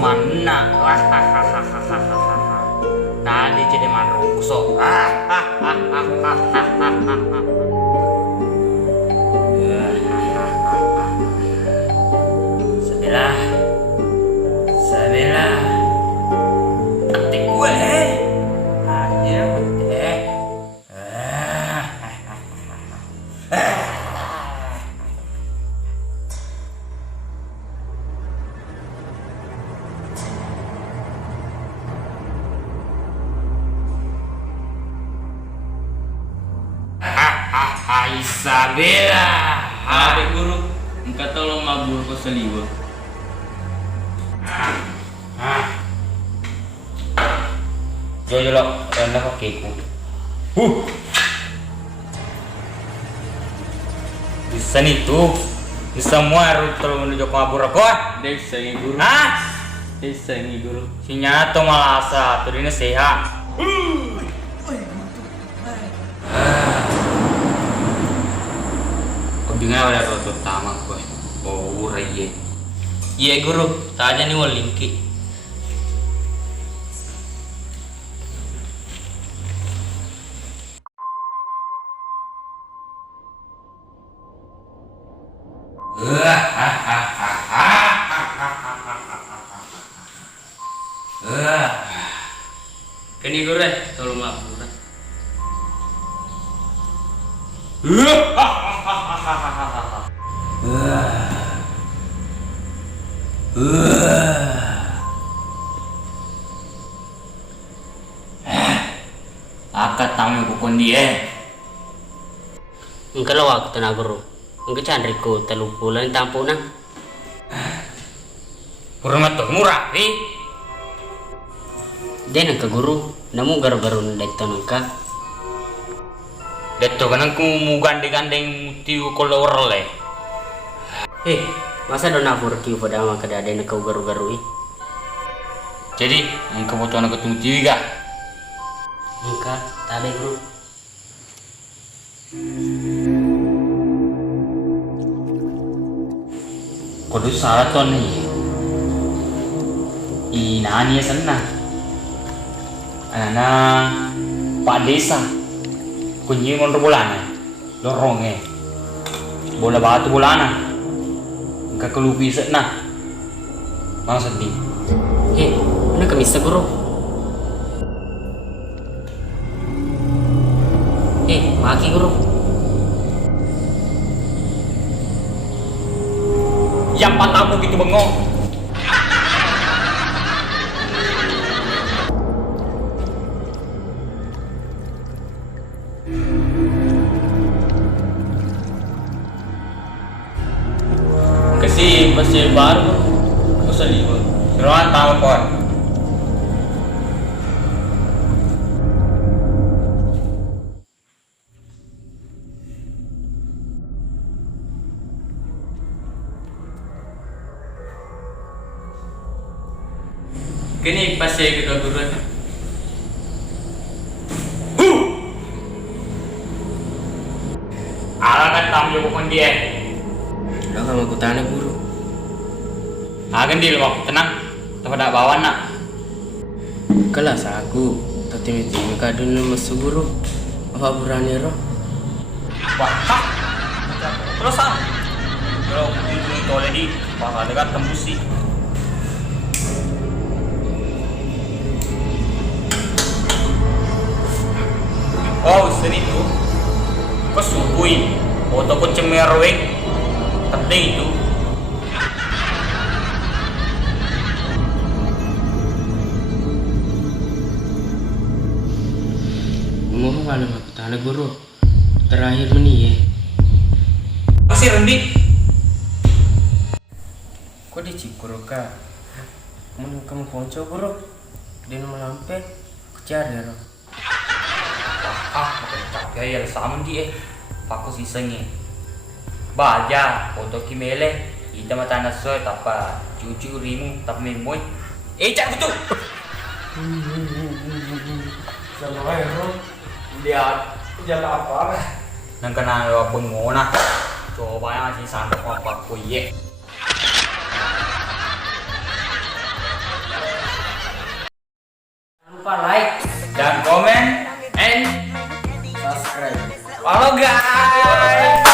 mana? Tadi jadi marungso. Sebelah, sebelah. Atik gue. Aja deh. Isabella, Adik guru, engkau tolong mabur ke seliwa. Jojo lo, rendah kakiku. Bisa nih tuh, semua rute menuju ke mabur aku. Desa ini guru. Desa ini guru. Si nyato malah asa, tuh ini sehat. Bingung ada kalau pertama gue. Oh, reye. Iya guru, tanya nih walingki. Kini guru tolong mabur. Akat tamu bukun dia. Engkau lawak tanah guru. Engkau candriku telu bulan tampunan. Hormat tuh murah, Den engkau guru, namu garu-garu ndak engkau. Deto kan aku mau gandeng-gandeng tiu kolor le. Masa dona furki pada ama kada den engkau garu-garu Jadi, engkau butuh anak ketemu tiu ga? Engkau tade guru. Kudu salah tuh nih. Inani ya senang. Anak Pak Desa. Kunyi ngon bulana. Lorongnya. Bola batu bulana. Engkau kelupi senang. Mang sedih. Mana kamisa guru? Maki guru. Yang patamu gitu bengong. Kasih masih baru ke seliwa. Seruan tahu kon. Kini pasai ke guru. Alangan tamu bukun dia. Kalau aku tanya guru. Agen di waktu tenang. Kepada bawa nak. Kelas aku. Tati miti kadun masuk guru. Apa berani roh? Wah, terus kalau itu oleh di bakal dekat tembus sih. Oh, sini tuh. Kesubui. Foto ko cemerweng. Penting itu. Mohon malam aku tanya guru. Terakhir meni Masih Rendi. Kok dicikuru ka? Mun kamu ponco guru. Di nomor lampe. Kejar ya roh. Capek ya sama dia. Paku sisanya. Baja, foto kimele. Kita mata nasoy tapa. Cucu rimu tap memoy. Cak betul. Sama ya bro. Lihat jalan apa? Nang kena bengona. Coba yang masih sandok apa kuye. lupa like dan komen and subscribe. follow guys.